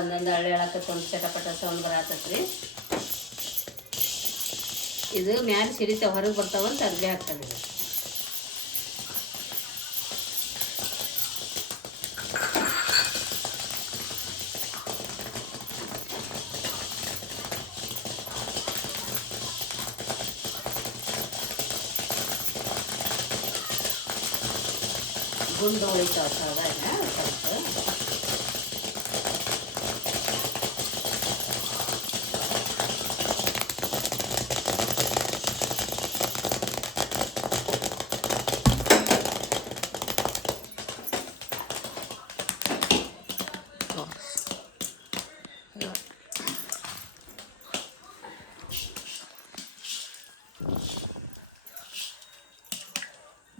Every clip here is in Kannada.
ಒಂದೊಂದು ಹಳ್ಳಿ ಹೇಳಕ್ಕೆ ಒಂದು ಚಟಪಟ ಸೌಂಡ್ ಬರತ್ತತ್ರಿ. ಇದು ಮ್ಯಾಲೆ ಸಿಡಿತಾವ ಹೊರಗೆ ಬರ್ತಾವಂತ ಅರ್ಬಿ ಹಾಕ್ತದೆ. ಗುಂಡು ಉಳಿತಾವ ಸಾಧಾರಣ ಸ್ವಲ್ಪ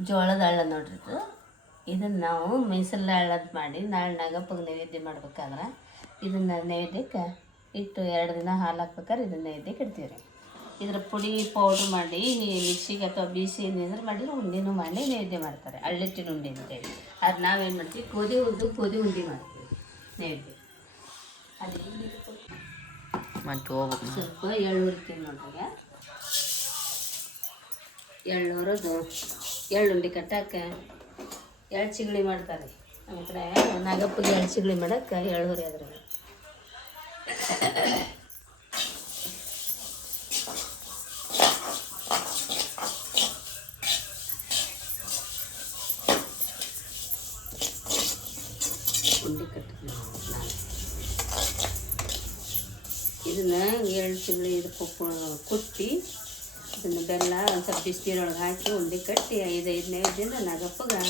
ಜೋಳದ ಹಳ್ಳ ನೋಡ್ರಿ ಇದು. ಇದನ್ನು ನಾವು ಮೈಸೂರಲ್ಲಿ ಹಳ್ಳದ ಮಾಡಿ ನಾಳೆ ನಾಗಪ್ಪಗೆ ನೈವೇದ್ಯ ಮಾಡ್ಬೇಕಾದ್ರೆ ಇದನ್ನು ನೈವೇದ್ಯಕ್ಕೆ ಇಟ್ಟು 2 ದಿನ ಹಾಲು ಹಾಕ್ಬೇಕಾದ್ರೆ ಇದನ್ನು ನೈವೇದ್ಯಕ್ಕೆ ಇಡ್ತೀವಿ ರೀ. ಇದರ ಪುಡಿ ಪೌಡ್ರ್ ಮಾಡಿ ಮಿಕ್ಸಿಗೆ ಅಥವಾ ಬಿಸಿ ನೀರು ಮಾಡಿ ಉಂಡಿನೂ ಮಾಡಿ ನೈವೇದ್ಯ ಮಾಡ್ತಾರೆ. ಹಳ್ಳಿಟ್ಟಿನ ಉಂಡೆ ಅಂತೇಳಿ. ಅದು ನಾವೇನು ಮಾಡ್ತೀವಿ, ಗೋಧಿ ಉಂಡೆ ಮಾಡ್ತೀವಿ ನೈವೇದ್ಯ. ಅದು ಸ್ವಲ್ಪ ಎಳ್ಳು ಹುರಿತೀವಿ ನೋಡ್ರಿ. ಎಳ್ಳು ಉಂಡೆ ಕಟ್ಟಕ್ಕೆ ಎಳ್ಳು ಚಿಗಳಿ ಮಾಡ್ತಾರೆ. ನಮ್ಮ ಕಡೆ ನಾಗಪ್ಪಗೆ ಎಳ್ಳು ಚಿಗಳಿ ಮಾಡೋಕ್ಕೆ ಎಳ್ಳು ಹುರಿ ಅದ್ರ ಉಂಡೆ ಕಟ್ತೀನಿ ನಾನು. ಇದನ್ನು ಎಳ್ಳು ಚಿಗಳಿ ಇದಕ್ಕೆ ಕುಟ್ಟಿ ಇದನ್ನು ಬೆಲ್ಲ ಒಂದು ಸ್ವಲ್ಪ ಬಿಸಿನೀರೊಳಗೆ ಹಾಕಿ ಉಂಡೆ ಕಟ್ಟಿ 5 ನೈವೇದ್ಯದಿಂದ ನಾಗಪ್ಪಗೆ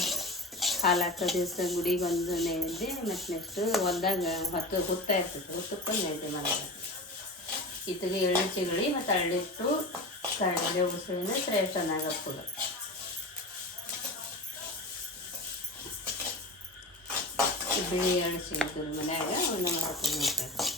ಹಾಲು ಹಾಕೋ ದಿವಸ ಗುಡಿಗೆ ಒಂದು ನೈವೇದ್ಯ, ಮತ್ತು ನೆಕ್ಸ್ಟು ಹೊಲ್ದಾಗ ಹುತ್ತ ಇರ್ತೈತೆ, ಹುತ್ತಕ್ಕೊಂದು ನೈವೇದ್ಯ ಮಾಡೋದು. ಇತ್ತಿಗೆ ಎಳ್ಳು ಚಿಗಳಿ ಮತ್ತು ಹಳ್ಳಿಟ್ಟು ಕಡಲೆ ಉಸುಳಿನ ಶ್ರೇಷ್ಠ ನಾಗಪ್ಪಗೆ. ಬಿಳಿ ಎಳ್ಳು ಸಿಗ್ತದೆ ಮನ್ಯಾಗ ಒಂದು ಮಾಡ್ಕೊಂಡು ಹೋಗ್ತಾರೆ.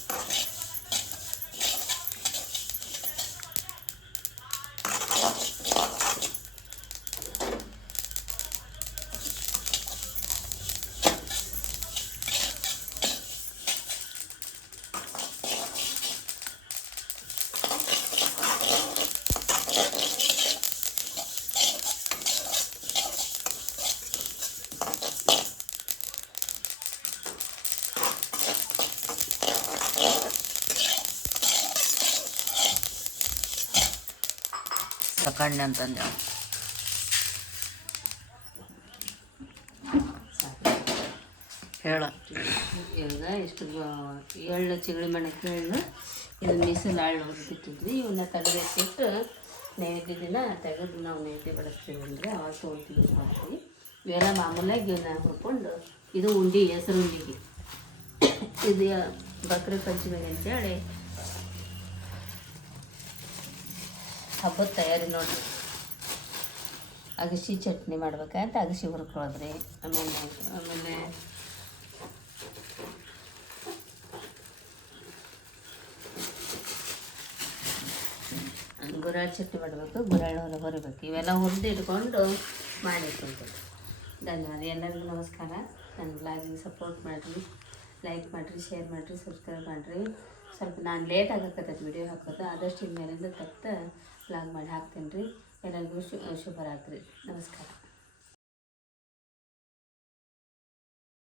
ಸಕಣ್ಣೆ ಅಂತಂದೆ ಹೇಳ. ಇವಾಗ ಇಷ್ಟು ಎಳ್ಳು ಚಿಗಳಿ ಮಾಡಕ್ಕೆ ಎಳ್ಳು ಇದನ್ನು ಮೀಸಲು ಹಳ್ಳು ಹುರಿದಿಟ್ಟಿದ್ವಿ. ಇವನ್ನ ತೆಗೆದಿಟ್ಟು ನೈವೇದ್ಯ ದಿನ ತೆಗೆದು ನಾವು ನೈವೇದ್ಯ ಬಡಿಸ್ತೀವಿ ಅಂದರೆ ಅವಾಗ ತೊಗೊಳ್ತೀವಿ ಮಾಡ್ತೀವಿ. ಇವೆಲ್ಲ ಮಾಮೂಲಾಗಿ ಇವನ್ನ ಹುರ್ಕೊಂಡು ಇದು ಉಂಡೆ, ಹೆಸರು ಉಂಡಿಗೆ. ಇದು ಬಕ್ರಿ ಪಂಚಮಿಗೆ ಅಂತೇಳಿ ಹಬ್ಬದ ತಯಾರಿ ನೋಡಿರಿ. ಅಗಸಿ ಚಟ್ನಿ ಮಾಡ್ಬೇಕಂತ ಅಗಸಿ ಹುರ್ಕೊಳ್ಳೋದ್ರಿ. ಆಮೇಲೆ ಗುರಾಳ್ ಚಟ್ನಿ ಮಾಡಬೇಕು, ಗುರಾಳ ಹೊರಬೇಕು. ಇವೆಲ್ಲ ಹುರಿದು ಇಟ್ಕೊಂಡು ಮಾಡಿಟ್ಕೊಳ್ತೀವಿ. ಧನ್ಯವಾದ. ಎಲ್ಲರಿಗೂ ನಮಸ್ಕಾರ. ನನ್ನ ಬ್ಲಾಗಿಗೆ ಸಪೋರ್ಟ್ ಮಾಡಿರಿ, ಲೈಕ್ ಮಾಡಿರಿ, ಶೇರ್ ಮಾಡಿರಿ, ಸಬ್ಸ್ಕ್ರೈಬ್ ಮಾಡಿರಿ. ಸ್ವಲ್ಪ ನಾನು ಲೇಟ್ ಆಗಕತ್ತೈತೆ ವಿಡಿಯೋ ಹಾಕೋದು. ಆದಷ್ಟು ಇನ್ಮೇಲಿಂದ ಬ್ಲಾಗ್ ಮಾಡಿ ಹಾಕ್ತೀನಿ ರೀ. ಎಲ್ಲರಿಗೂ ಶುಭರಾತ್ರಿ. ನಮಸ್ಕಾರ.